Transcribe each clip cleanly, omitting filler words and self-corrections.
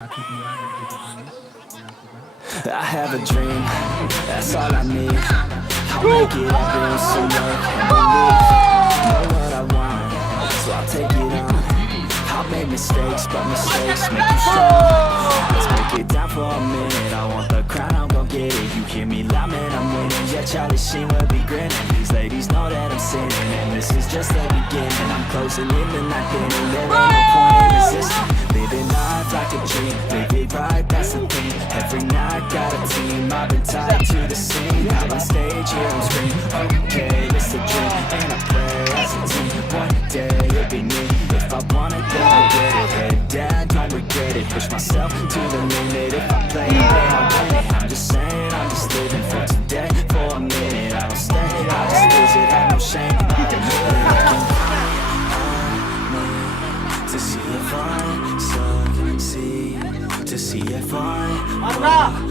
I have a dream, that's all I need. I'll make it happen with some work and belief. Know what I want, so I'll take it on. I'll make mistakes, but mistakes make me strong. Let's break it down for a minute. I want the crown, I'm gon' get it. You hear me loud, man, I'm winning. Yeah, Charlie Sheen will be grinning. These ladies know that I'm sinning, and this is just the beginning. I'm closing in the night inning. There ain't no point in resisting. Living life like a dream, live it right, that's the thing. Every night got a team, I've been tied to the scene. Out on stage, here I'm screaming, okay, it's a dream. And I pray as a team, one day it'll be me. If I want it, then I get it. Head down, don't regret it. Push myself to the limit. If I play it, then I win it. I'm just saying, I'm just living for today. For a minute, I don't stay, I just lose it, have no shame. I admit it, to see if I succeed, to see if I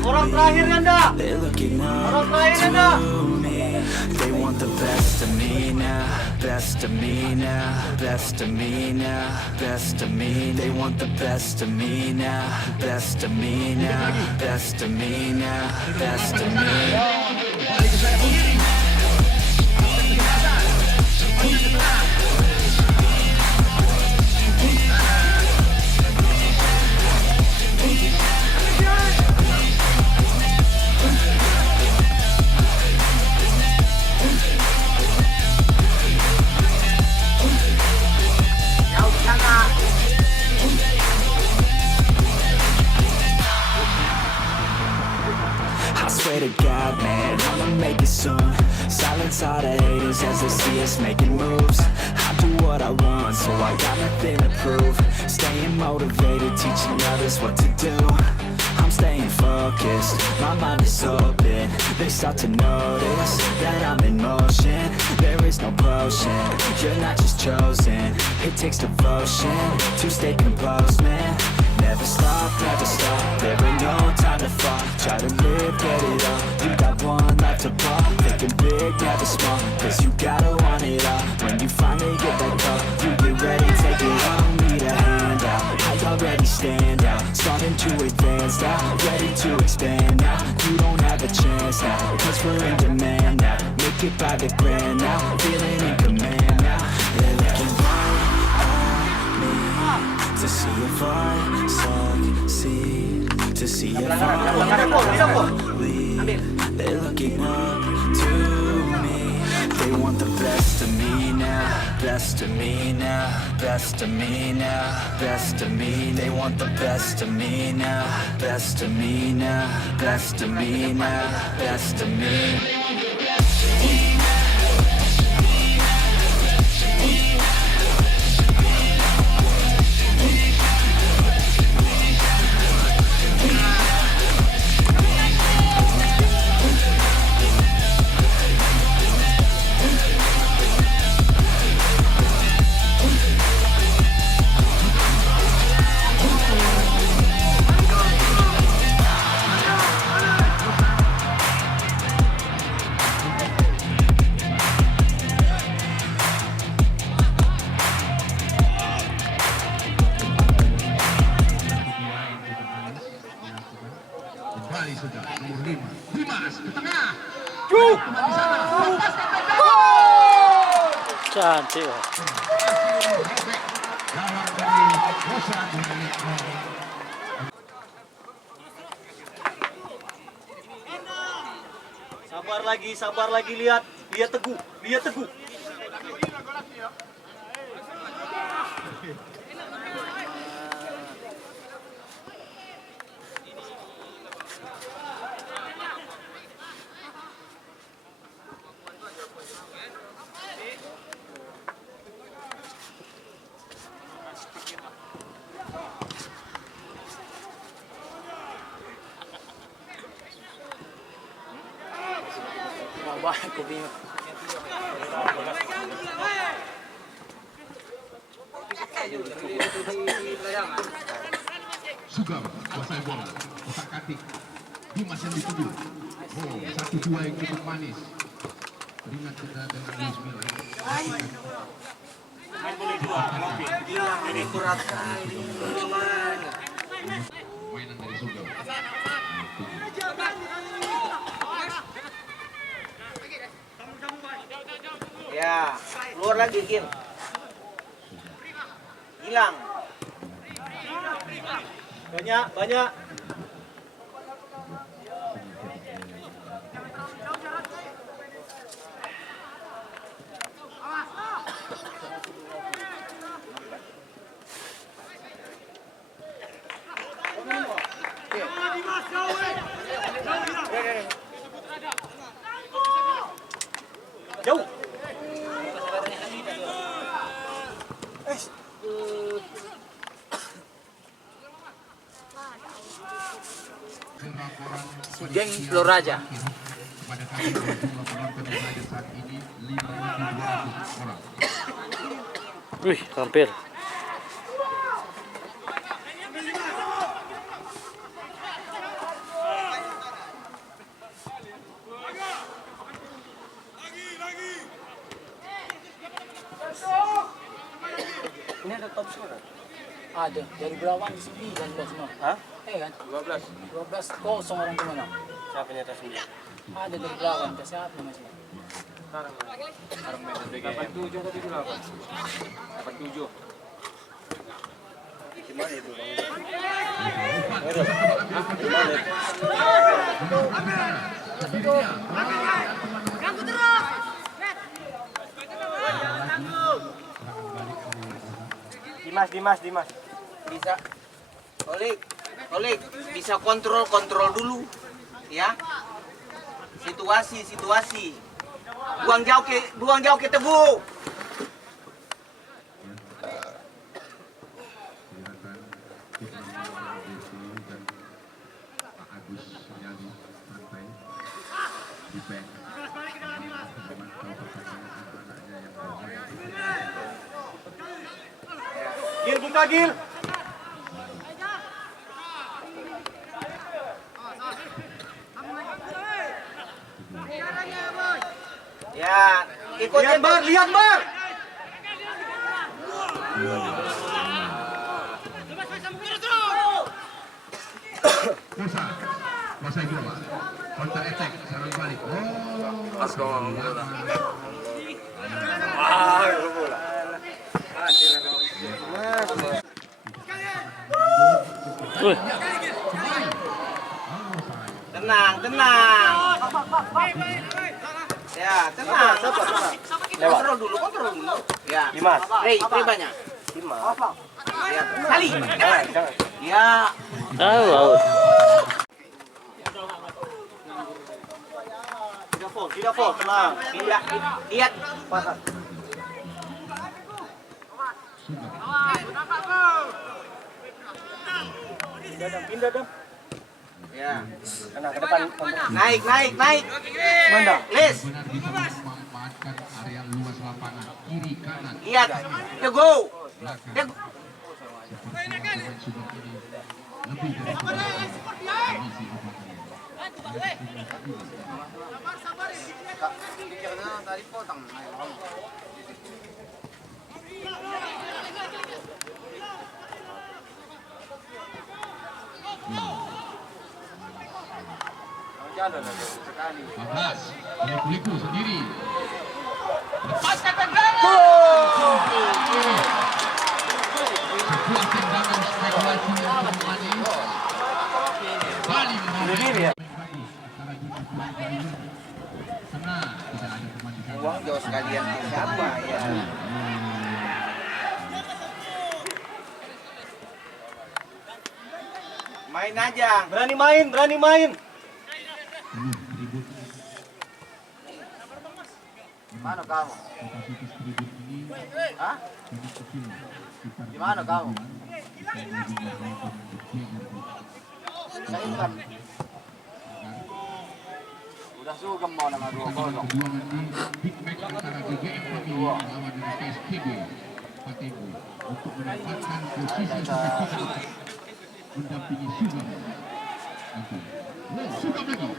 Orang terakhir Anda. they're looking Orang up terakhir Anda. to me. They want the best of me now, best of me now, best of me now, best of me. They want the best of me now, best of me now, best of me now, best of me. I swear to God, man, I'ma make it soon. Silence all the haters as they see us making moves. I do what I want, so I got nothing to prove. Staying motivated, teaching others what to do. I'm staying focused, my mind is open. They start to notice that I'm in motion. There is no potion, you're not just chosen. It takes devotion to stay composed, man. Never stop, there ain't no time to fall. Try to live, get it all, you got one life to ball. Thinking big, never small, cause you gotta want it all. When you finally get that call, you get ready, take it all. Need a hand out, I already stand out. Starting to advance now, ready to expand now. You don't have a chance now, cause we're in demand now. Make it by the grand now, feeling in command now. They're looking right at me, to see if I succeed, to see if I lead. They're looking up to me. They want the best of me now, best of me now, best of me now, best of me. They want the best of me now, best of me now, best of me now, best of me. Kembali sudah nomor 5 Dimas ke tengah. Di sana. Cantik. Gawang dari Rosa dari Sabar lagi, lihat Teguh, lihat Teguh. Sugam kuasai bola. Otak atik. Dimas yang dituju. Oh, 1-2 yang cukup manis. Ingat kita dengan Luis Milla. Main boleh dua, ini kurang. permainan dari Sugeng. Ya, keluar lagi, Gil. Hilang. Banyak. Jauh. Sugeng Floraja. Pada kali ini jumlah penonton yang hadir saat ini 5.200 orang. Wih, hampir. Ini ada top score. Ada, dari berapa di sini? 19 no? Hah? Kan? 12. 12 kosong orang kemana? Siapa yang atas 9? Ada dari berapa? Siapa masih? Sekarang main BGM. 87 tadi dulu apa? 87. Gimana itu, Bang? Dimas. Bisa. Olik, bisa kontrol dulu. Ya. Situasi. Buang jauh ke Teguh. Silakan kita memandang Desi dan Pak Agus Nyali santai di bank memantau pertandingan anak-anaknya yang bermain. Gil, buka Gil. Ya, ikutin Lihat Bar. Masa itu Pak, counter attack, serang balik. Wih, Tenang. Ya, tenang. Kontrol dulu. Ya. Dimas. Rey banyak. Dimas. Ya, kali. Jangan. Ya. out. Tidak fall, tenang. Lihat. Pindah dam. Ya. Tenang, ke depan. Naik. Mana? Les. Benar bisa memanfaatkan area luas lapangan kiri kanan Lihat. Teguh. belakang. Teguh. Seperti pemain Subang ini lebih dari sekedar mengisi lapangan. Bablas, Liku sendiri. Lepaskan sebuah tendangan spekulasi yang cukup manis. Bali mengambil bagus antara Juni Bayu. Tenang, tidak ada teman di sana. Buang jauh sekalian ke siapa ya? Main aja. Berani main. Tribun Mana kamu? kapasitas tribun ini Hah? sangat kecil. Sekitar Gimana kamu? bisa jumlah penonton Saya kan udah sugem mau nama 2-0. kedua nanti big match antara GGM Family melawan dengan PSPB Patebu untuk mendapatkan posisi sampai final mendampingi Sugeng nanti. Sugeng lagi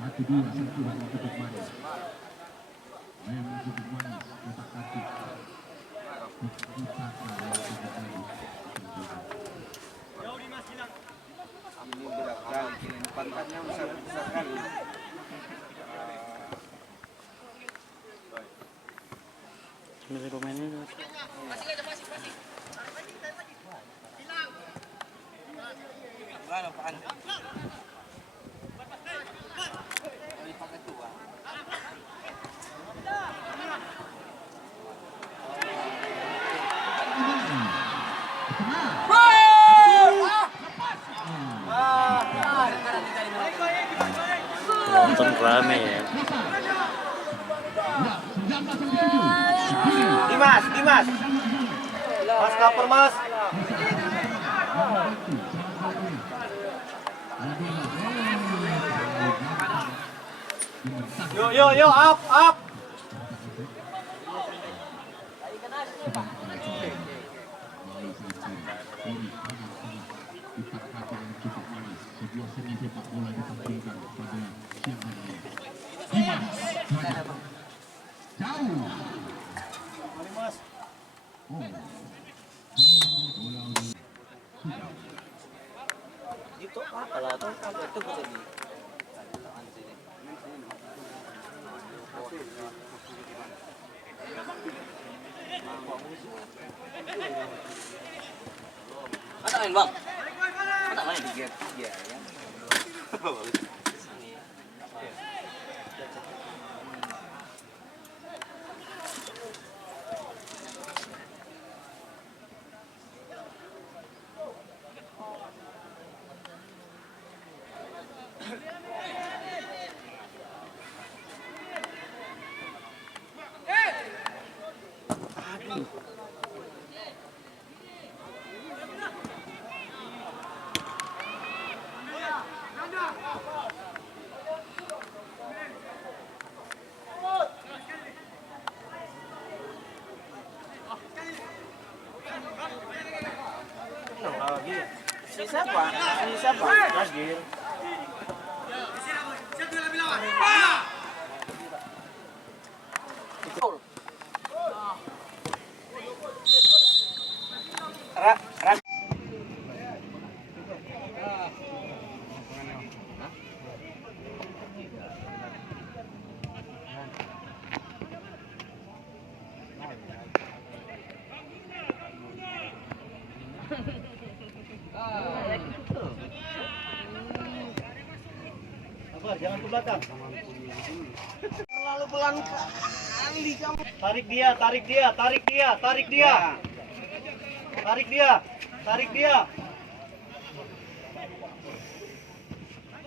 1-2 sentuhan yang cukup manis. Memang cukup manis kotak kaki. Pusaka yang cukup manis. Ini berat kali, ini pantatnya besar kali. Masih pemainnya. Mana apaan? Nonton rame ya. Dimas. Mas kaper mas. Yo, up. Sebuah seni sepak bola ditampilkan pada siang hari ini. Dimas jauh. Mas. Bola sudah. Itu apa lah? Itu apa itu tadi? Mana main bang? Mana main? Iya ya. Si siapa? Nasdir. Jangan ke belakang. Terlalu pelan kali kamu. Tarik dia. Tarik dia.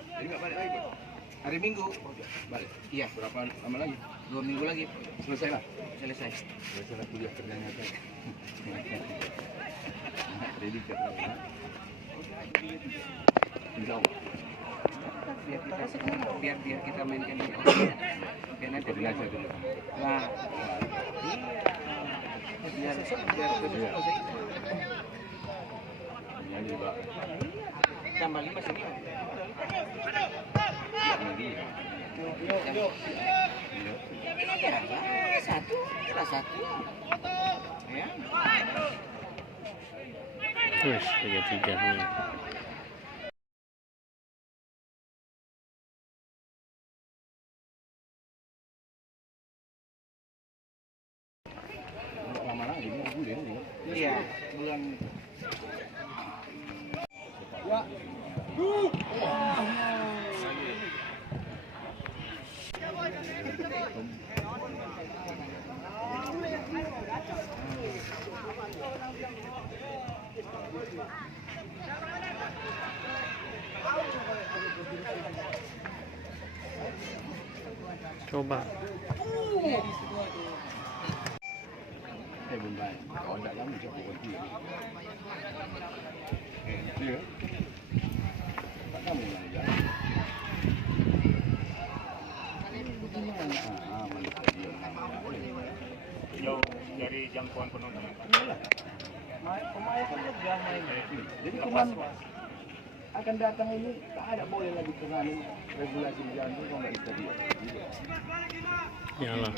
Jadi nggak balik lagi, Bos? Hari Minggu balik. Iya. Berapa lama lagi? 2 minggu lagi. Selesai lah. Selesai kuliah kerjanya kan. Ready ke? Insya Allah. Biar kita mainkan di biar nanti belajar dulu. Nah, biar selesai. Ini juga tambah 5 sini. Satu. Ya. Wih, 3-3 nih. Lama lagi ini bulan ini. Iya, bulan. Ya. Coba. Belum baik. Kalau tidak lama cukup berhenti. Iya. Tak kamu yang jalan. Jauh dari jangkauan penonton. Pemain kan sudah main. Jadi cuman akan datang ini tak ada boleh lagi penganin regulasi jalan itu kalau nggak stadion. Iyalah.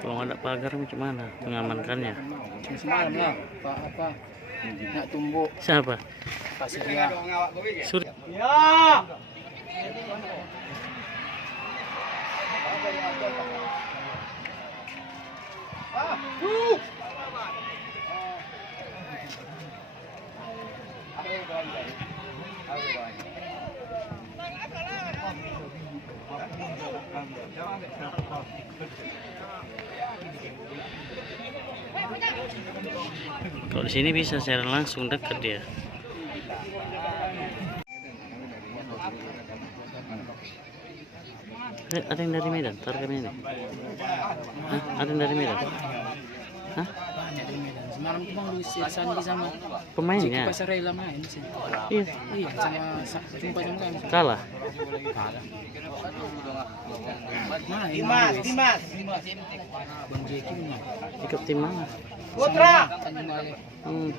Kalau nggak ada pagar macam mana mengamankannya? Semalam lah, Pak apa? Nak tumbuk Siapa? kasih dia. Sur. Ya. Kalau di sini bisa secara langsung dekat dia. Ada yang dari Medan, taruh kami ini. Hah? Ada yang dari Medan? Hah? Banyak dari Medan. Semalam tuh Bang Luis Sandi sama Pemainnya? Pasarela main di sini. Iya. Iya, jumpa sama kami. Kalah. Kalah. Main. Dimas. Bang Jeki main. Ikut tim mana? Putra. Tanjung Balai. Hmm.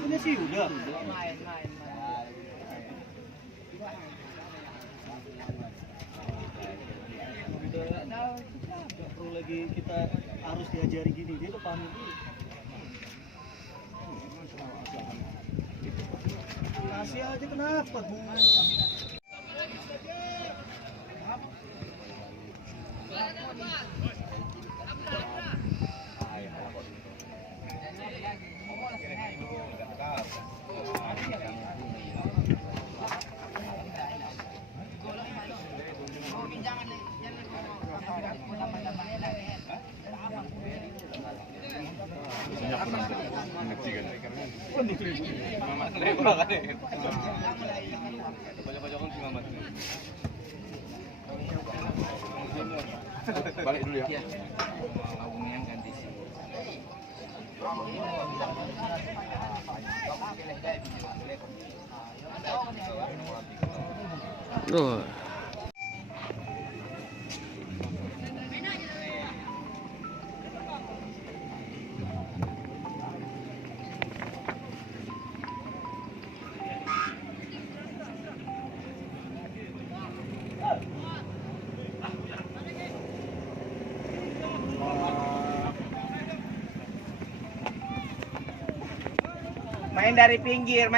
Ini sih udah. Nggak perlu lagi kita harus diajari gini, dia tuh paham dulu. Kasih aja kenapa Bu? Balik dulu ya. Iya. Abang yang ganti sih. Oh. Main dari pinggir.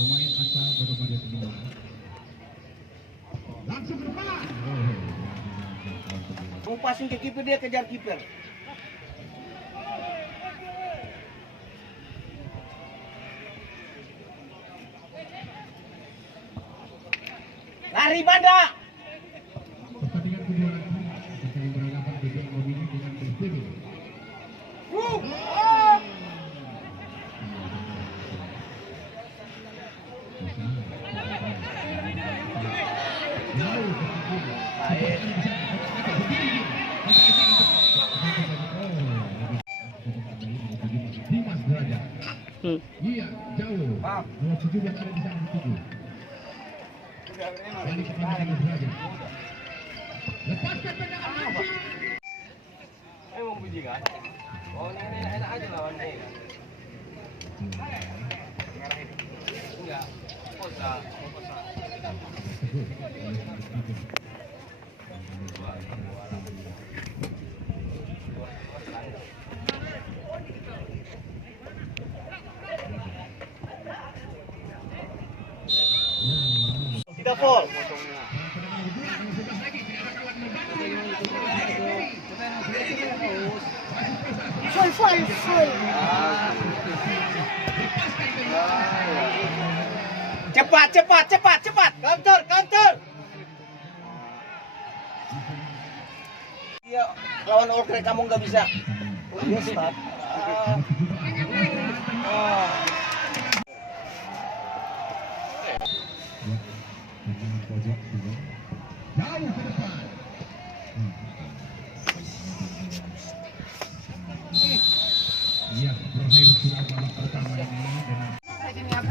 Pemain asal Kota Madia Semua. Langsung ke depan. Mau passing ke kiper, dia kejar kiper. Lari Banda. Pertandingan kedua nanti akan berhadapan BPM Mobile dengan PSPB. Dimas Derajat. Iya, jauh. Nomor 17 ada di sana 7. Balik ke Dimas Derajat. Lepaskan tendangan maju. Emang puji kan? Oh, ini enak aja lawan ini kan? Enggak. Kosa. Tidak full. Full. Cepat. Counter. Iya, lawan All Crack kamu nggak bisa. Dia start. jauh ke depan. Iya, berakhir sudah babak pertama ini dengan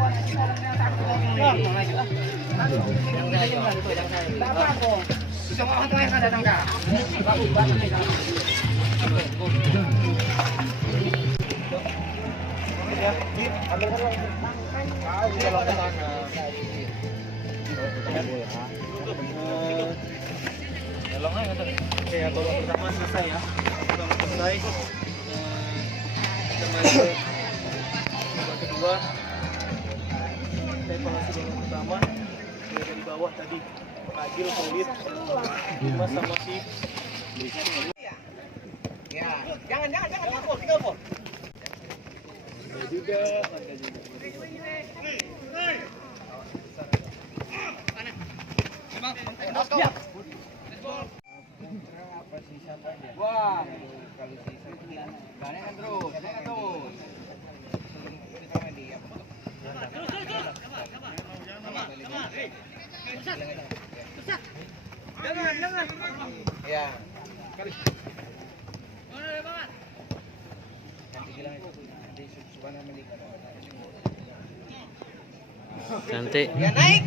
Oke, ya, babak pertama selesai ya. Babak selesai. Kita main ke babak kedua. Kita evaluasi babak pertama. Dari bawah tadi Pak Adil, Khalid, Dimas sama si. Ya, jangan. Tiga gol. Juga. Wah, kalau sisa kan terus. Jangan. Ya. Cantik. Ya naik.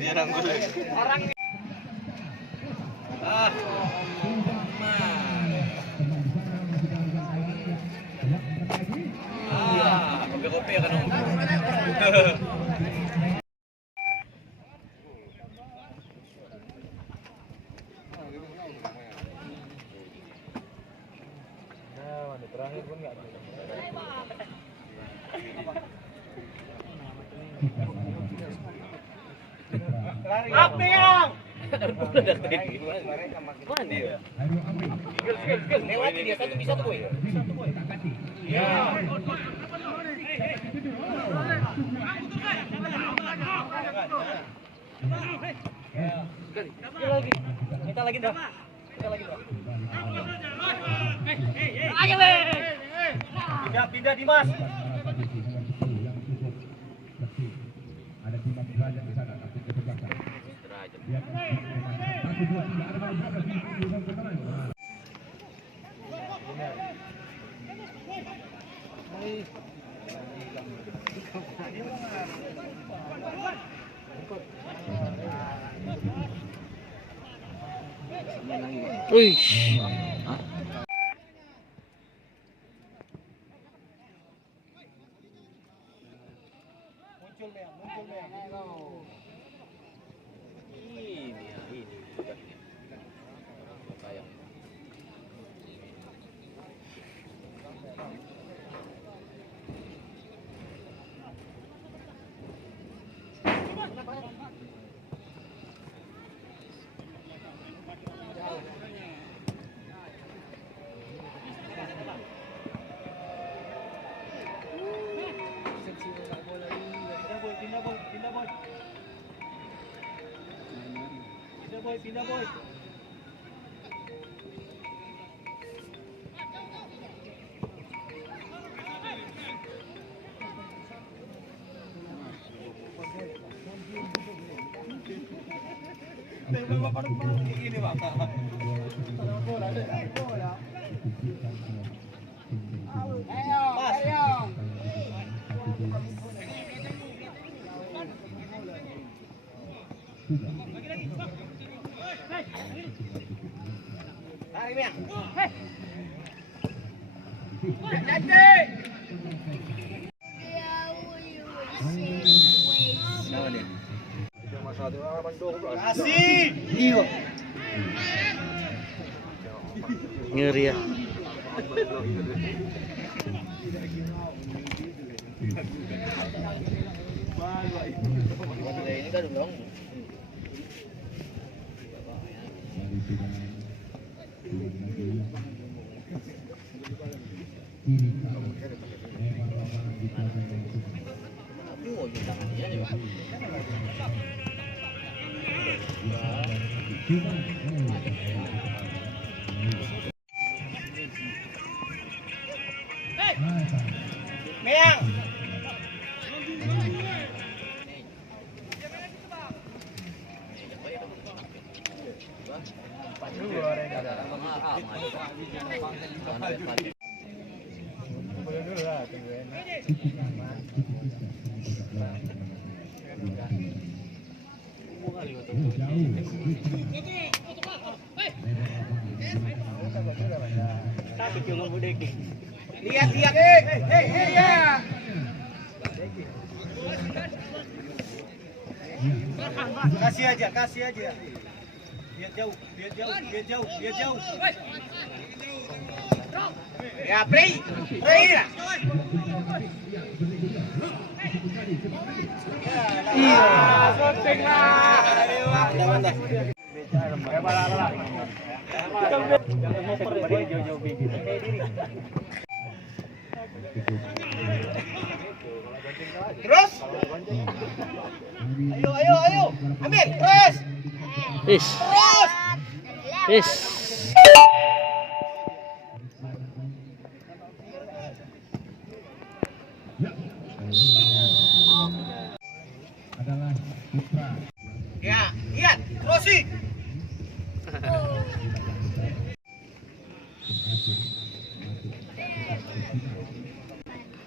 Dia nanggul. Kopi kan. Terakhir pun enggak. Apa yang? Mana dia? Lewat dia satu bisa tuh, boy. Ya. Kita lagi dah. Pindah Dimas. ada Dimas Derajat di sana, tapi ke belakang. Lihat, 1, 2, 3, ada berapa yang kemenangan? Wih. Pindah boy. Ini Bapak. Iya. Ngeri ya. Ini kan dong. Meang. Lihat, lihat. Ya. Kasih aja, kasih aja. Lihat jauh, lihat jauh, lihat jauh, lihat jauh. Ya, play. Play. Jangan ngoper ya, boy. Jauh-jauh bibir. Kayak diri. Terus. Ayo, ayo, ayo. Ambil, terus. Is. Terus. Is. adalah Putra. Ya, lihat. Crossing.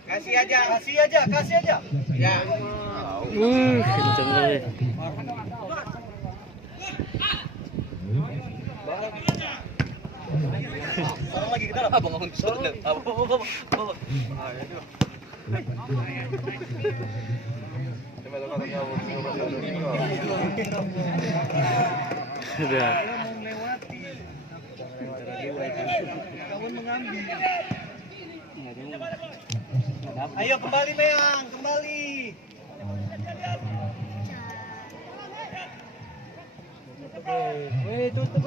Kasih aja. Kasih aja, kasih aja. Ya. Kenceng kali. Sorong lagi ke dalam. Abang, sorong. Abang. Sudah. Kawan mengambil. Ayo kembali Meyang, kembali. Tutup.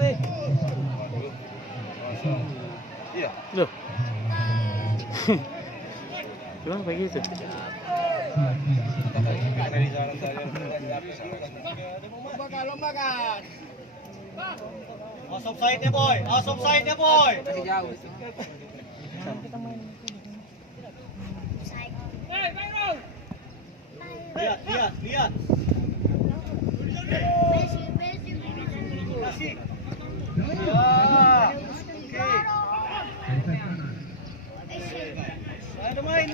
Iya. Loh. Kenapa begitu? Awas offside-nya boy, awas offside-nya boy. Jauh. Lihat. Kasih. Ya. Oke. Ayo main.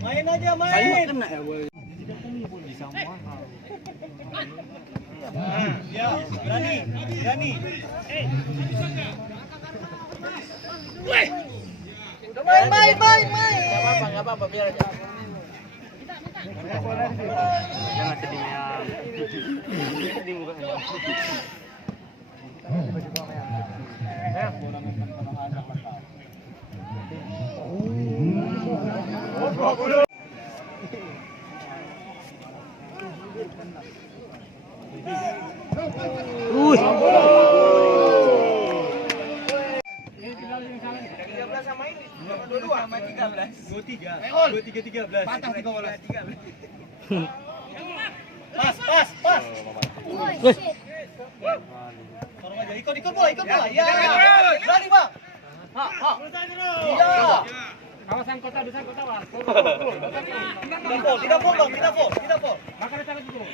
Main aja, main. Ya, berani. Udah main. Enggak apa-apa, biar aja. Jangan sedih ya. Sedih mukanya. Sama ini. 22 sama 13. 23. Patah 13. Pas. Sorong aja, ikut bola. Ya. Berani, Bang. Iya. Kawasan kota, dusun kota, Bang. Tidak fall. Makan tangan dulu.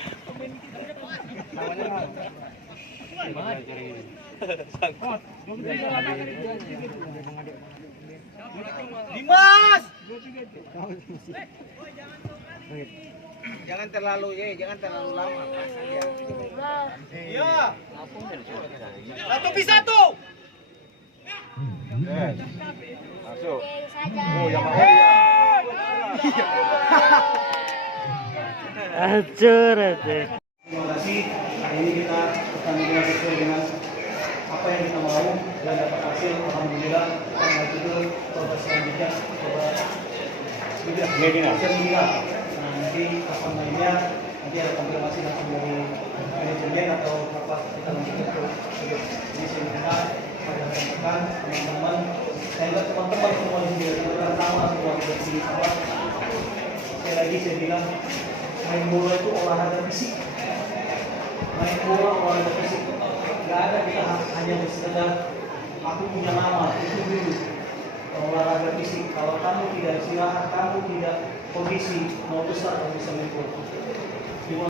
Dimas. Jangan terlalu lama, pas aja. Iya. Satu bisa tuh. Masuk. Oh, yang mau Hancur aja. Terima kasih. Hari ini kita pertandingan sesuai dengan apa yang kita mau dan dapat hasil. Alhamdulillah. Kita maju ke babak selanjutnya. Alhamdulillah. Nanti kapan mainnya nanti ada konfirmasi langsung dari manajemen atau apa kita lanjutkan ke ini sehingga pada rekan teman-teman saya juga teman-teman semua di sini terutama semua di sini sama. Sekali lagi saya bilang main bola itu olahraga fisik. Main bola olahraga fisik. Gak ada kita hanya sekedar aku punya nama itu dulu. tidak kondisi mau besar atau bisa mengikut.